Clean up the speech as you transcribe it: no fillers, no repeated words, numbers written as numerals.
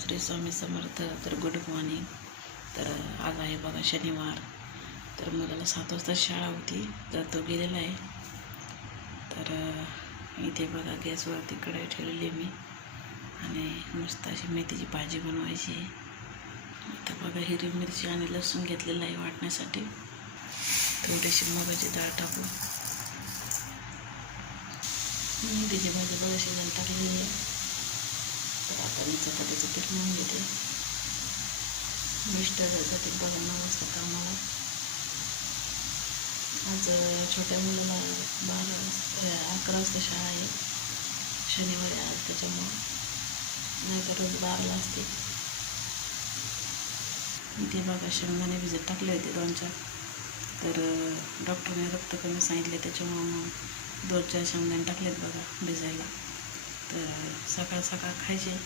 श्री स्वामी समर्थ. तर good morning. तर आज आहे बघा शनिवार. तर मुलाला 7 वाजता शाळा होती, तर तो गेलेला आहे. तर इथे बघा गॅसवरती कढई ठेवलेली मी आणि मस्त अशी मेथीची भाजी बनवायची आहे. आता बघा हिरवी मिरची आणि लसूण घेतलेलं आहे वाटण्यासाठी. थोडीशी मुगाची डाळ टाकू. मेथीची भाजी बघा शिजायला टाकलेली आहे. तर आता मी चपातीचं पीठ मळून घेते. मिस्टर जाते बघा 9 वाजता कामाला. आज छोट्या मुलाला 11 वाजता शाळा आहे, शनिवारी आज, त्याच्यामुळं नाही तर रोज 12ला असते. इथे बघा शेंगदाणे भिजत टाकले होते 2-4. तर डॉक्टरने रक्त कमी सांगितले, त्याच्यामुळं 2-4 शेंगदाणे टाकलेत बघा भिजायला. तर सकाळ सकाळ खायचे.